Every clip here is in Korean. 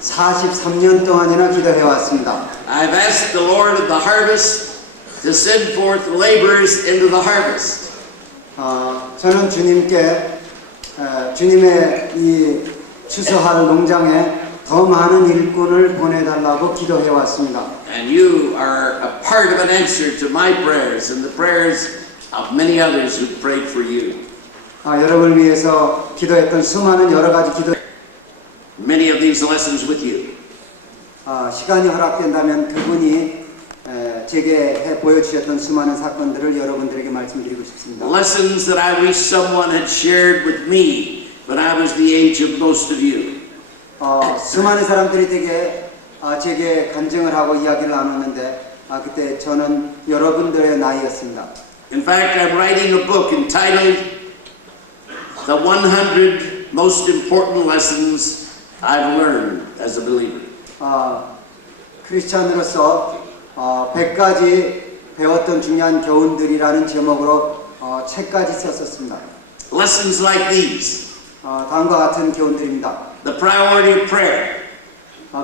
43년 동안이나 기도해 왔습니다. I've asked the Lord of the harvest to send forth laborers into the harvest. 저는 주님께 주님의 이 추수할 농장에 더 많은 일꾼을 보내달라고 기도해 왔습니다. And you are a part of an answer to my prayers and the prayers of many others who prayed for you. 여러분을 위해서 기도했던 수많은 여러 가지 기도. Many of these lessons with you. 시간이 허락된다면 그분이 제게 해 보여주셨던 수많은 사건들을 여러분들에게 말씀드리고 싶습니다. Lessons that I wish someone had shared with me when I was the age of most of you. 수많은 사람들이 제게 간증을 하고 이야기를 나눴는데 그때 저는 여러분들의 나이였습니다. In fact, I'm writing a book entitled The 100 Most Important Lessons I've Learned as a Believer. 크리스찬으로서 100가지 배웠던 중요한 교훈들이라는 제목으로 책까지 썼었습니다. Lessons like these. 다음과 같은 교훈들입니다. The priority of prayer.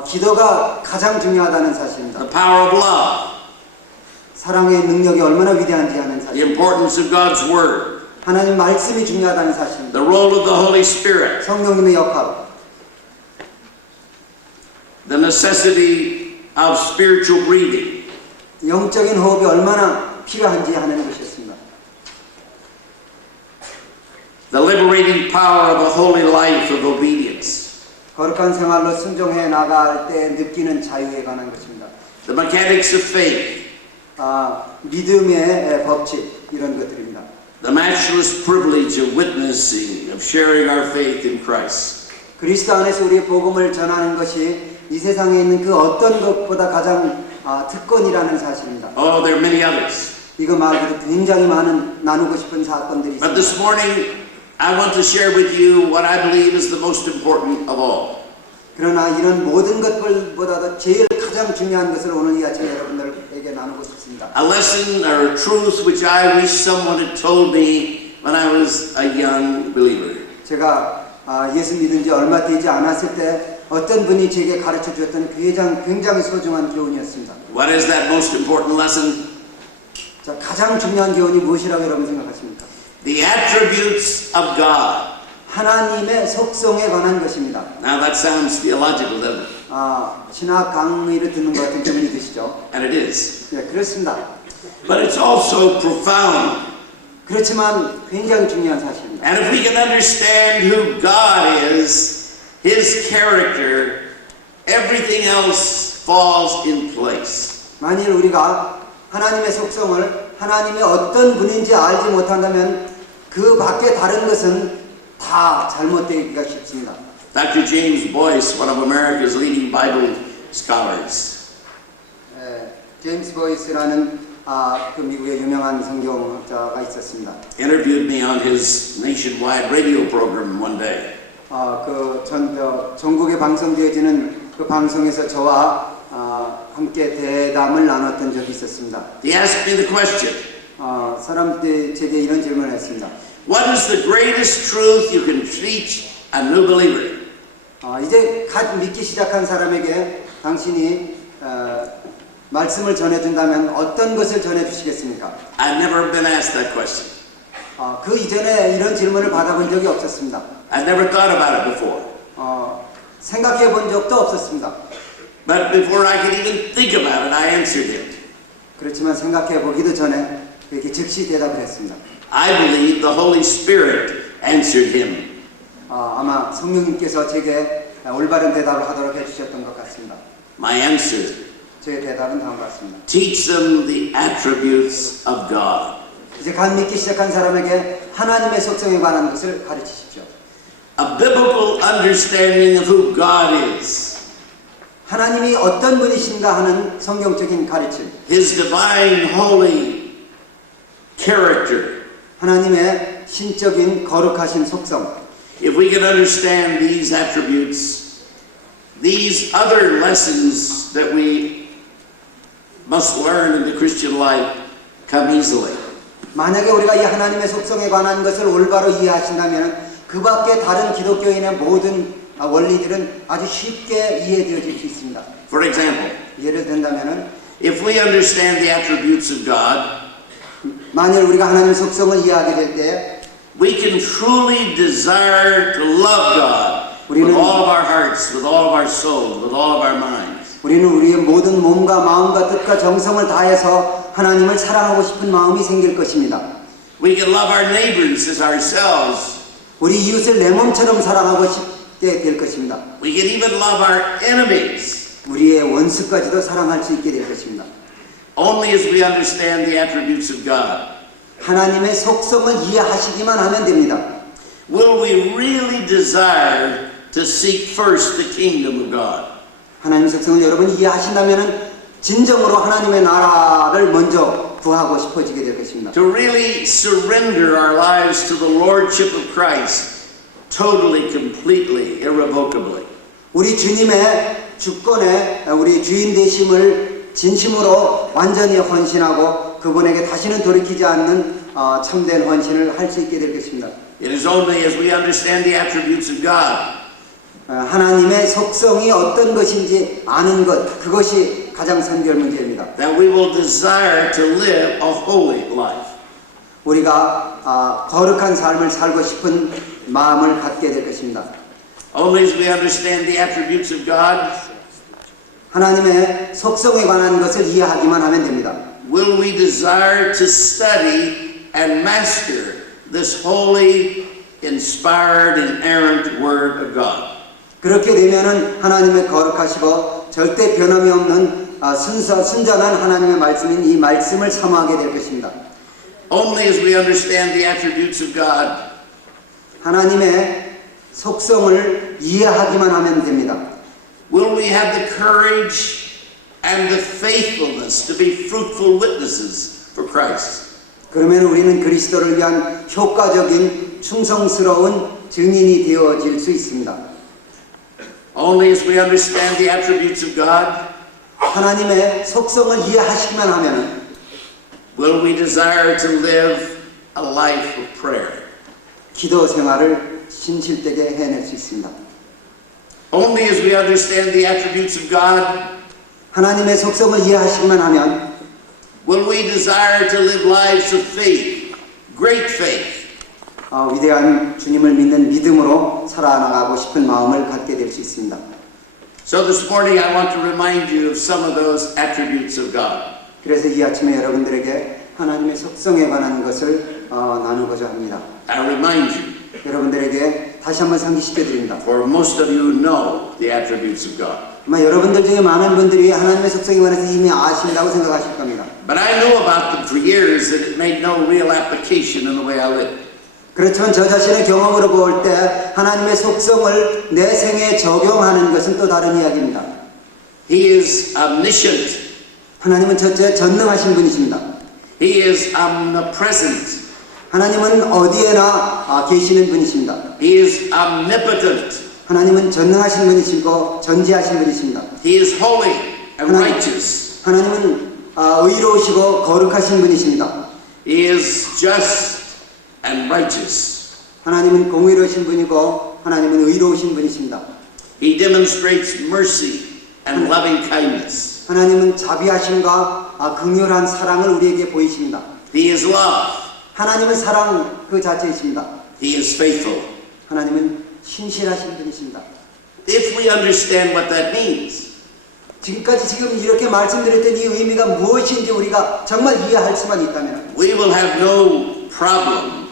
기도가 가장 중요하다는 사실입니다. The power of love. 사랑의 능력이 얼마나 위대한지 하는 사실. The importance of God's Word. 하나님 말씀이 중요하다는 사실입니다. The role of the Holy Spirit. 성령님의 역할. The necessity of spiritual breathing. 영적인 호흡이 얼마나 필요한지 하는 것이었습니다. The liberating power of a holy life of obedience. 거룩한 생활로 순종해 나갈 때 느끼는 자유에 관한 것입니다. The mechanics of faith. 믿음의 법칙 이런 것들입니다. The matchless privilege of witnessing, of sharing our faith in Christ. 그리스도 안에서 우리의 복음을 전하는 것이 이 세상에 있는 그 어떤 것보다 가장 특권이라는 사실입니다. Oh, there are many others. 이거 말고도 굉장히 많은 나누고 싶은 사건들이 But 있습니다. this morning, I want to share with you what I believe is the most important of all. 그러나 이런 모든 것들보다도 제일 가장 중요한 것을 오늘 이 아침에 여러분들에게 나누고 싶습니다. A lesson or a truth which I wish someone had told me when I was a young believer. 제가 예수 믿은 지 얼마 되지 않았을 때 어떤 분이 제게 가르쳐 주었던 굉장히 소중한 교훈이었습니다. What is that most important lesson? 자, 가장 중요한 교훈이 무엇이라고 여러분 생각하십니까? The attributes of God. 하나님의 속성에 관한 것입니다. Now that sounds theological, doesn't it? 신학 강의를 듣는 것 같은 기분이 드시죠? And it is. 네, 그렇습니다. But it's also profound. 그렇지만 굉장히 중요한 사실입니다. And if we can understand who God is, His character, everything else falls in place. 만일 우리가 하나님의 속성을 하나님의 어떤 분인지 알지 못한다면 그 밖에 다른 것은 다 잘못되기가 쉽습니다. Dr. James Boyce, one of America's leading Bible scholars, 제임스 보이스라는 그 미국의 유명한 성경학자가 있었습니다. interviewed me on his nationwide radio program one day. 전국에 방송되어지는 그 방송에서 저와 함께 대담을 나눴던 적이 있었습니다. He asked me the question, 사람들이 제게 이런 질문을 했습니다. what is the greatest truth you can teach a new believer? 이제 갓 믿기 시작한 사람에게 당신이 말씀을 전해준다면 어떤 것을 전해주시겠습니까? I've never been asked that question. 그 이전에 이런 질문을 받아본 적이 없었습니다. I've never thought about it before. 생각해 본 적도 없었습니다. But before I could even think about it, I answered it. 그렇지만 생각해 보기도 전에 그렇게 즉시 대답을 했습니다. I believe the Holy Spirit answered him. 아마 성령님께서 제게 올바른 대답을 하도록 해주셨던 것 같습니다. My answer, 제 대답은 다음과 같습니다. teach them the attributes of God. 이제 갓 믿기 시작한 사람에게 하나님의 속성에 관한 것을 가르치십시오. A biblical understanding of who God is. 하나님이 어떤 분이신가 하는 성경적인 가르침. His divine, holy character. 하나님의 신적인 거룩하신 속성. If we can understand these attributes, these other lessons that we must learn in the Christian life come easily. 만약에 우리가 이 하나님의 속성에 관한 것을 올바로 이해하신다면 그 밖에 다른 기독교인의 모든 원리들은 아주 쉽게 이해되어질 수 있습니다. For example, 예를 든다면은 if we understand the attributes of God, 만일 우리가 하나님의 속성을 이해하게 될 때 we can truly desire to love God with 우리는- all of our hearts, with all of our souls, with all of our minds. 우리는 우리의 모든 몸과 마음과 뜻과 정성을 다해서 하나님을 사랑하고 싶은 마음이 생길 것입니다. We can love our neighbors as ourselves. 우리 이웃을 내 몸처럼 사랑하고 싶게 될 것입니다. We can even love our enemies. 우리의 원수까지도 사랑할 수 있게 될 것입니다. Only as we understand the attributes of God 하나님의 속성을 이해하시기만 하면 됩니다. will we really desire to seek first the kingdom of God. 하나님의 속성을 여러분이 이해하신다면 진정으로 하나님의 나라를 먼저 구하고 싶어지게 될 것입니다. To really surrender our lives to the Lordship of Christ totally, completely, irrevocably. 우리 주님의 주권에 우리 주인 되심을 진심으로 완전히 헌신하고 그분에게 다시는 돌이키지 않는 참된 헌신을 할 수 있게 될 것입니다. It is only as we understand the attributes of God 하나님의 속성이 어떤 것인지 아는 것, 그것이 가장 선결 문제입니다. that we will desire to live a holy life. 우리가 거룩한 삶을 살고 싶은 마음을 갖게 될 것입니다. Only as we understand the attributes of God 하나님의 속성에 관한 것을 이해하기만 하면 됩니다. will we desire to study and master this holy, inspired, inerrant Word of God. 그렇게 되면은 하나님의 거룩하시고 절대 변함이 없는 순전한 하나님의 말씀인 이 말씀을 사모하게 될 것입니다. Only as we understand the attributes of God 하나님의 속성을 이해하기만 하면 됩니다. will we have the courage and the faithfulness to be fruitful witnesses for Christ. 그러면 우리는 그리스도를 위한 효과적인 충성스러운 증인이 되어질 수 있습니다. Only as we understand the attributes of God 하나님의 속성을 이해하시기만 하면 will we desire to live a life of prayer. 기도 생활을 신실되게 해낼 수 있습니다. Only as we understand the attributes of God 하나님의 속성을 이해하시기만 하면 will we desire to live lives of faith, great faith. 위대한 주님을 믿는 믿음으로 살아나가고 싶은 마음을 갖게 될 수 있습니다. So this morning I want to remind you of some of those attributes of God. 그래서 이 아침에 여러분들에게 하나님의 속성에 관한 것을 나누고자 합니다. I remind you, 여러분들에게 다시 한번 상기시켜 드립니다. for most of you know the attributes of God. 아마 여러분들 중에 많은 분들이 하나님의 속성에 관해서 이미 아신다고 생각하실 겁니다. But I knew about them for years that it made no real application in the way I lived. 그렇지만 저 자신의 경험으로 볼 때 하나님의 속성을 내 생에 적용하는 것은 또 다른 이야기입니다. He is omniscient. 하나님은 첫째 전능하신 분이십니다. He is omnipresent. 하나님은 어디에나 계시는 분이십니다. He is omnipotent. 하나님은 전능하신 분이시고 전지하신 분이십니다. He is holy and righteous. 하나님은 의로우시고 거룩하신 분이십니다. He is just and righteous. 하나님은 공의로우신 분이고 하나님은 의로우신 분이십니다. He demonstrates mercy and loving kindness. 하나님은 자비하심과 긍휼한 사랑을 우리에게 보이십니다. He is love. 하나님은 사랑 그 자체이십니다. He is faithful. 하나님은 신실하신 분이십니다. If we understand what that means, 지금까지 지금 이렇게 말씀드렸던 이 의미가 무엇인지 우리가 정말 이해할 수만 있다면 we will have no problem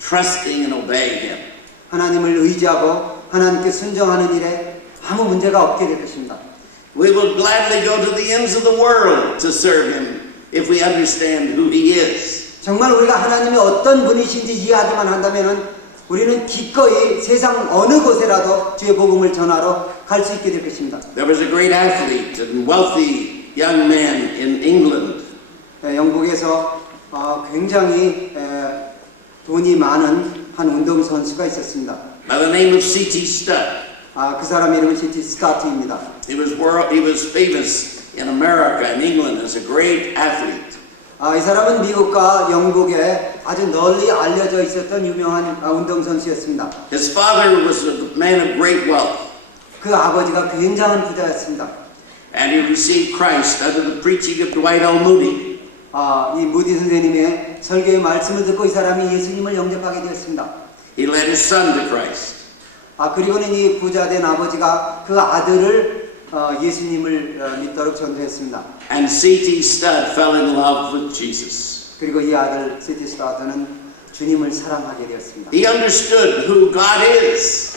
trusting and obeying Him. 하나님을 의지하고 하나님께 순종하는 일에 아무 문제가 없게 될 것입니다. We will gladly go to the ends of the world to serve Him if we understand who He is. 정말 우리가 하나님이 어떤 분이신지 이해하기만 한다면 우리는 기꺼이 세상 어느 곳에라도 주의 복음을 전하러 갈 수 있게 될 것입니다. There was a great athlete and wealthy young man in England. 영국에서 굉장히 돈이 많은 한 운동선수가 있었습니다. By the name of C.T. Studd. 그 사람 이름은 C.T. 스타트입니다. He was famous in America and England as a great athlete. 이 사람은 미국과 영국의 아주 널리 알려져 있었던 유명한 운동선수였습니다. His father was a man of great wealth, 그 아버지가 굉장한 부자였습니다. and he received Christ under the preaching of Dwight L. Moody. 이 무디 선생님의 설교의 말씀을 듣고 이 사람이 예수님을 영접하게 되었습니다. He led his son to Christ. 그리고는 이 부자된 아버지가 그 아들을 예수님을 믿도록 전도했습니다. And C.T. Studd fell in love with Jesus. 그리고 이 아들 C.T. 스타드는 주님을 사랑하게 되었습니다. He understood who God is,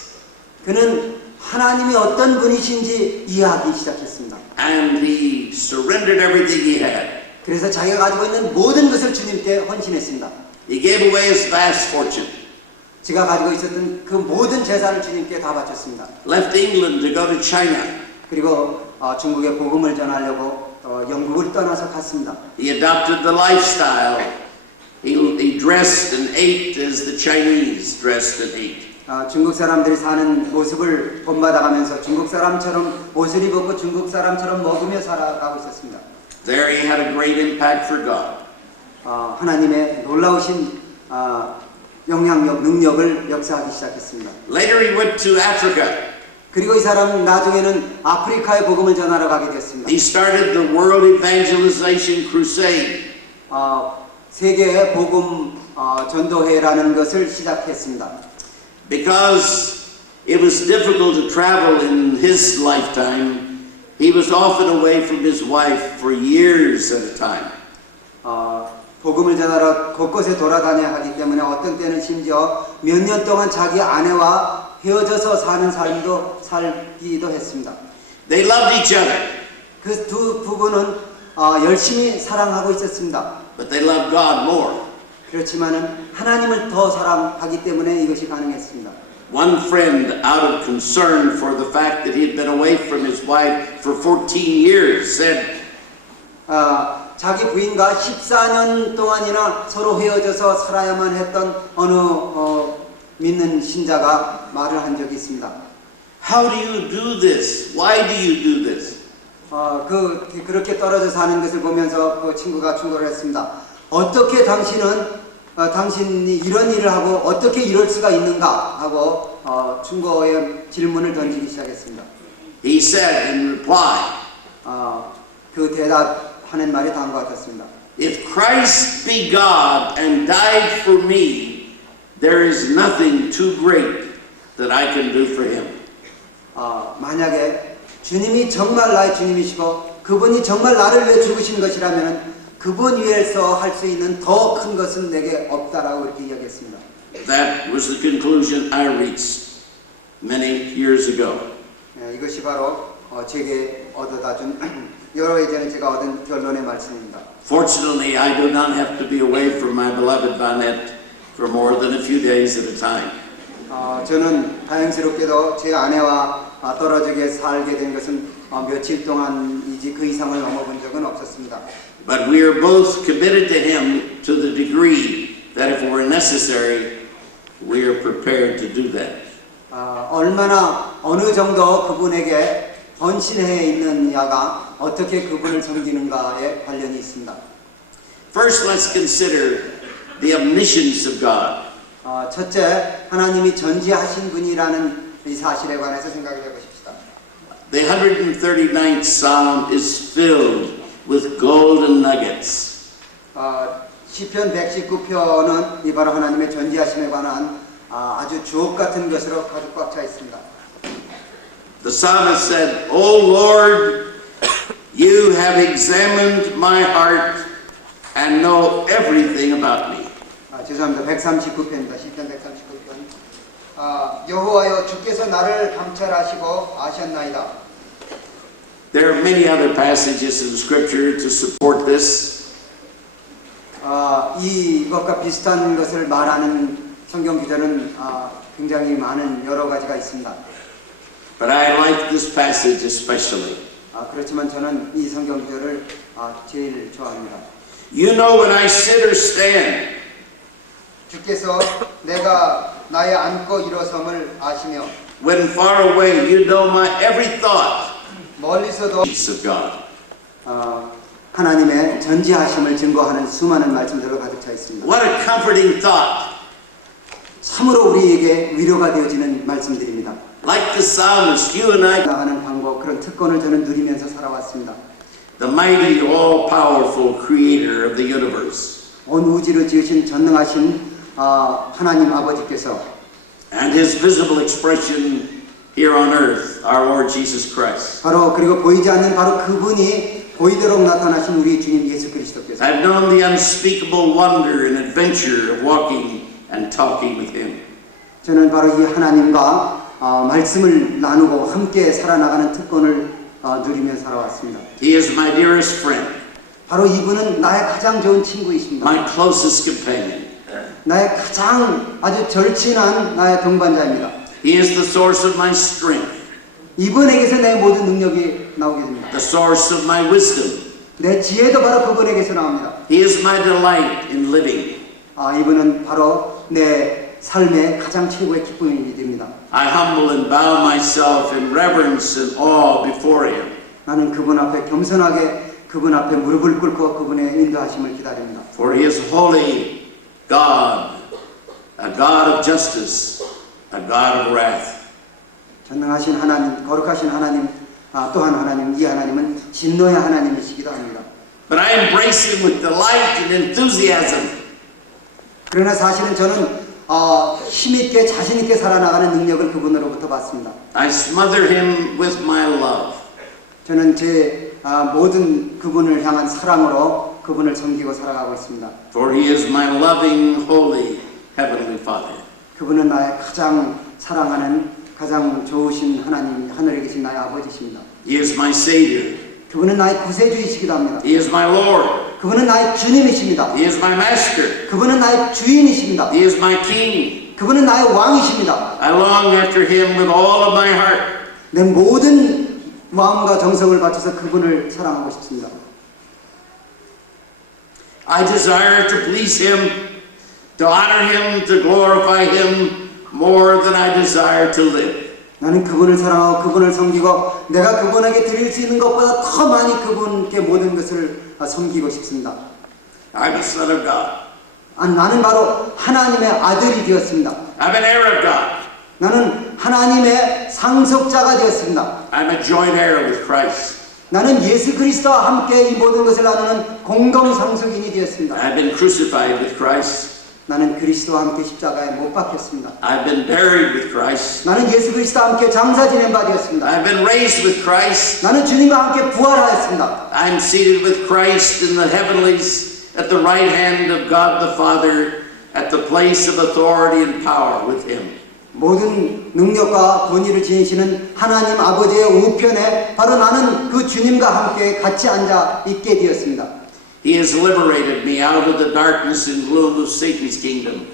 그는 하나님이 어떤 분이신지 이해하기 시작했습니다. and he surrendered everything he had. 그래서 자기가 가지고 있는 모든 것을 주님께 헌신했습니다. He gave away his vast fortune, 제가 가지고 있었던 그 모든 재산을 주님께 다 바쳤습니다. left England to go to China. 그리고 중국에 복음을 전하려고 영국을 떠나서 갔습니다. He adopted the lifestyle. He dressed and ate as the Chinese dressed and ate. 중국 사람들이 사는 모습을 본받아가면서 중국 사람처럼 옷을 입었고 중국 사람처럼 먹으며 살아가고 있었습니다. There he had a great impact for God. 하나님의 놀라우신 영향력, 능력을 역사하기 시작했습니다. Later he went to Africa. 그리고 이 사람은 나중에는 아프리카에 복음을 전하러 가게 됐습니다. He started the World Evangelization Crusade. 세계 복음 전도회라는 것을 시작했습니다. Because it was difficult to travel in his lifetime, he was often away from his wife for years at a time. 복음을 전하러 곳곳에 돌아다녀야 하기 때문에 어떤 때는 심지어 몇 년 동안 자기 아내와 헤어져서 사는 삶도 살기도 했습니다. They loved each other, 그 두 부부는 열심히 사랑하고 있었습니다. but they loved God more. 그렇지만은 하나님을 더 사랑하기 때문에 이것이 가능했습니다. One friend, out of concern for the fact that he had been away from his wife for 14 years, said, 자기 부인과 14년 동안이나 서로 헤어져서 살아야만 했던 어느 믿는 신자가 말을 한 적이 있습니다. How do you do this? Why do you do this? 그렇게 떨어져 사는 것을 보면서 그 친구가 충고를 했습니다. 어떻게 당신이 이런 일을 하고 어떻게 이럴 수가 있는가 하고 충고의 질문을 던지기 시작했습니다. He said in reply, 그 대답하는 말이 다음과 같았습니다. If Christ be God and died for me, there is nothing too great that I can do for him. 만약에 주님이 정말 나의 주님이시고 그분이 정말 나를 위해 죽으신 것이라면 그분 위에서 할 수 있는 더 큰 것은 내게 없다라고 이렇게 이야기했습니다. That was the conclusion I reached many years ago. 이것이 바로 제게 얻어다 준 여러 해 전에 제가 얻은 결론의 말씀입니다. Fortunately, I do not have to be away from my beloved Vanette for more than a few days at a time. 저는 다행스럽게도 제 아내와 떨어지게 살게 된 것은 며칠 동안이지 그 이상을 넘어본 적은 없었습니다. But we are both committed to him to the degree that if it were necessary, we are prepared to do that. 얼마나 어느 정도 그분에게 헌신해 있는 야가 어떻게 그분을 섬기는가에 관련이 있습니다. First, let's consider the omniscience of God. 첫째, 하나님이 전지하신 분이라는 이 사실에 관해서 생각해 보십시다. The 139th Psalm is filled with golden nuggets. 시편 119편은 이 바로 하나님의 전지하심에 관한 아주 주옥 같은 것으로 가득 꽉 차 있습니다. The psalmist said, O Lord, you have examined my heart and know everything about me. 죄송합니다. 139편입니다. 시편 139편. 여호와여 주께서 나를 감찰하시고 아셨나이다. There are many other passages in Scripture to support this. 이것과 비슷한 것을 말하는 성경 구절은 굉장히 많은 여러 가지가 있습니다. But I like this passage especially. 그렇지만 저는 이 성경 구절을 제일 좋아합니다. You know when I sit or stand. 주께서 내가 나의 앉고 일어섬을 아시며 When far away, you know my every thought. 멀리서도 Peace of God. 하나님의 전지하심을 증거하는 수많은 말씀들로 가득 차 있습니다. What a comforting thought. 참으로 우리에게 위로가 되어지는 말씀들입니다. Like the psalmist, you and I, 나가는 방법, 그런 특권을 저는 누리면서 살아왔습니다. the mighty, all-powerful creator of the universe, 온 우주를 지으신 전능하신 하나님 아버지께서 and his visible expression here on earth, our Lord Jesus Christ. 바로 그리고 보이지 않는 바로 그분이 보이도록 나타나신 우리 주님 예수 그리스도께서 I've known the unspeakable wonder and adventure of walking and talking with him. 저는 바로 이 하나님과 말씀을 나누고 함께 살아나가는 특권을 누리며 살아왔습니다. He is my dearest friend, 바로 이분은 나의 가장 좋은 친구이십니다. my closest companion. 나의 가장 아주 절친한 나의 동반자입니다. He is the source of my strength, 이분에게서 내 모든 능력이 나오게 됩니다. the source of my wisdom. 내 지혜도 바로 그분에게서 나옵니다. He is my delight in living. 이분은 바로 내 삶의 가장 최고의 기쁨이 됩니다. I humble and bow myself in reverence and awe before him. 나는 그분 앞에 겸손하게 그분 앞에 무릎을 꿇고 그분의 인도하심을 기다립니다. For he is holy God, a God of justice, a God of wrath. 전능하신 하나님, 거룩하신 하나님, 또한 하나님, 이 하나님은 진노의 하나님이시기도 합니다. But I embrace him with delight and enthusiasm. 그러나 사실은 저는 힘있게 자신있게 살아나가는 능력을 그분으로부터 받습니다. I smother him with my love. 저는 제 모든 그분을 향한 사랑으로 그분을 섬기고 살아가고 있습니다. For he is my loving, holy, heavenly Father. 그분은 나의 가장 사랑하는 가장 좋으신 하나님, 하늘에 계신 나의 아버지십니다. He is my Savior. 그분은 나의 구세주이시기도 합니다. He is my Lord. 그분은 나의 주님이십니다. He is my Master. 그분은 나의 주인이십니다. He is my King. 그분은 나의 왕이십니다. I long after him with all of my heart. 내 모든 마음과 정성을 바쳐서 그분을 사랑하고 싶습니다. I desire to please him, to honor him, to glorify him more than I desire to live. 나는 그분을 사랑하고 그분을 섬기고 내가 그분에게 드릴 수 있는 것보다 더 많이 그분께 모든 것을 섬기고 싶습니다. I'm a son of God. 나는 바로 하나님의 아들이 되었습니다. I'm an heir of God. 나는 하나님의 상속자가 되었습니다. I'm a joint heir with Christ. 나는 예수 그리스도와 함께 이 모든 것을 나누는 공동 상속인이 되었습니다. I've been crucified with Christ. 나는 그리스도와 함께 십자가에 못 박혔습니다. I've been buried with Christ. 나는 예수 그리스도와 함께 장사 지낸 바 되었습니다. I've been raised with Christ. 나는 주님과 함께 부활하였습니다. I'm seated with Christ in the heavenlies at the right hand of God the Father at the place of authority and power with him. 모든 능력과 권위를 지니시는 하나님 아버지의 우편에 바로 나는 그 주님과 함께 같이 앉아 있게 되었습니다. He has liberated me out of the darkness and gloom of Satan's kingdom.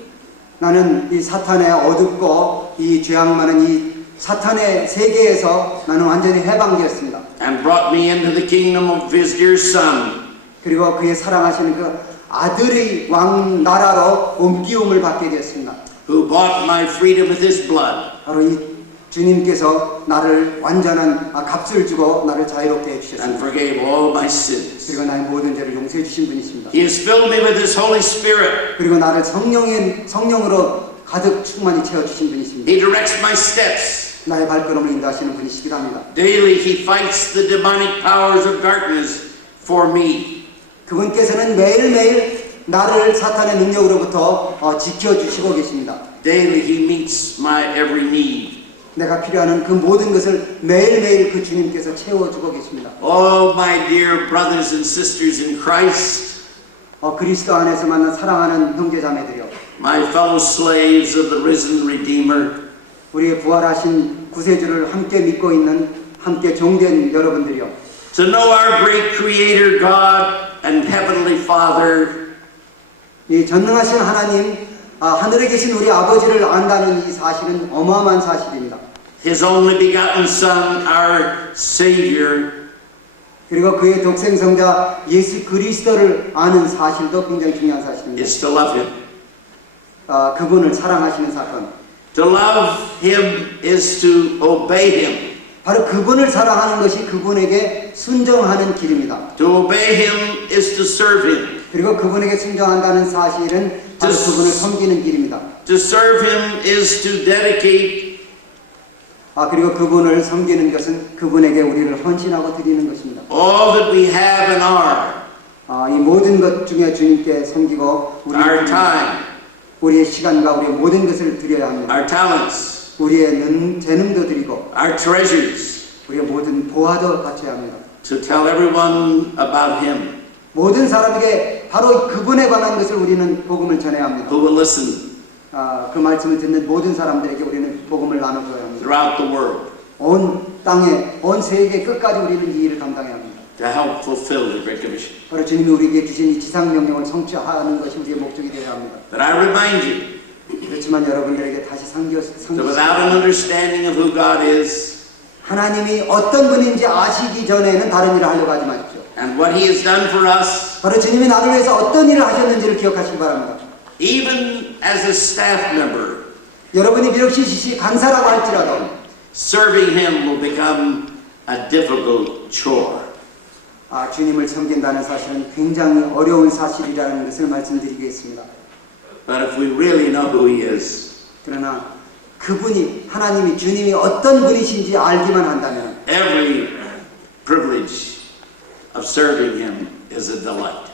나는 이 사탄의 어둡고 이 죄악 많은 이 사탄의 세계에서 나는 완전히 해방되었습니다. And brought me into the kingdom of his dear son. 그리고 그의 사랑하시는 그 아들의 왕 나라로 옮기움을 받게 되었습니다. Who bought my freedom with his blood. 바로 이 주님께서 나를 완전한 값을 주고 나를 자유롭게 해주셨습니다. And forgave all my sins. 그리고 나의 모든 죄를 용서해 주신 분이십니다. He has filled me with his Holy Spirit. 그리고 나를 성령으로 가득 충만히 채워주신 분이십니다. He directs my steps. 나의 발걸음을 인도하시는 분이시기도 합니다. Daily he fights the demonic powers of darkness for me. 그분께서는 매일매일 나를 사탄의 능력으로부터 지켜주시고 계십니다. Daily he meets my every need. 내가 필요한 그 모든 것을 매일매일 그 주님께서 채워주고 계십니다. Oh, my dear brothers and sisters in Christ, 그리스도 안에서 만난 사랑하는 형제자매들이요, my fellow slaves of the risen Redeemer, 우리의 부활하신 구세주를 함께 믿고 있는 함께 종된 여러분들이요, to know our great Creator God and Heavenly Father, 이 전능하신 하나님, 하늘에 계신 우리 아버지를 안다는 이 사실은 어마어마한 사실입니다. His only begotten Son, our Savior, 그리고 그의 독생성자 예수 그리스도를 아는 사실도 굉장히 중요한 사실입니다. is to love Him. 그분을 사랑하시는 사건. To love Him is to obey Him. 바로 그분을 사랑하는 것이 그분에게 순종하는 길입니다. To obey him is to serve him. 그리고 그분에게 순종한다는 사실은 바로 그분을 섬기는 길입니다. To serve him is to dedicate 그리고 그분을 섬기는 것은 그분에게 우리를 헌신하고 드리는 것입니다. all that we have and are, 이 모든 것 중에 주님께 섬기고 our time, 우리의 시간과 우리의 모든 것을 드려야 합니다. our talents, 우리의 재능도 드리고 our treasures, 우리의 모든 보화도 바쳐야 합니다. to tell everyone about him 모든 사람에게 바로 그분에 관한 것을 우리는 복음을 전해야 합니다. who will listen 그 말씀을 듣는 모든 사람들에게 우리는 복음을 나눠줘야 합니다. throughout the world 온 땅에, 온 세계 끝까지 우리는 이 일을 감당해야 합니다. to help fulfill the Great Commission. 바로 주님이 우리에게 주신 이 지상명령을 성취하는 것이 우리의 목적이 되어야 합니다. But I remind you 그렇지만 여러분들에게 다시 that without an understanding of who God is 하나님이 어떤 분인지 아시기 전에는 다른 일을 하려고 하지 마십시오. and what he has done for us, 바로 주님이 나를 위해서 어떤 일을 하셨는지를 기억하시기 바랍니다. even as a staff member, 여러분이 비록 CCC 간사라고 할지라도 serving him will become a difficult chore. 주님을 섬긴다는 사실은 굉장히 어려운 사실이라는 것을 말씀드리겠습니다. But if we really know who he is, 그러나 그분이 하나님이 주님이 어떤 분이신지 알기만 한다면 every privilege of serving him is a delight.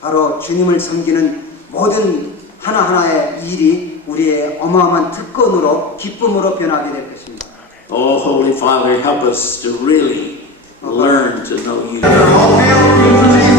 바로 주님을 섬기는 모든 하나하나의 일이 우리의 어마어마한 특권으로 기쁨으로 변하게 될 것입니다. Oh, Holy Father, help us to really learn to know you. All hail King Jesus.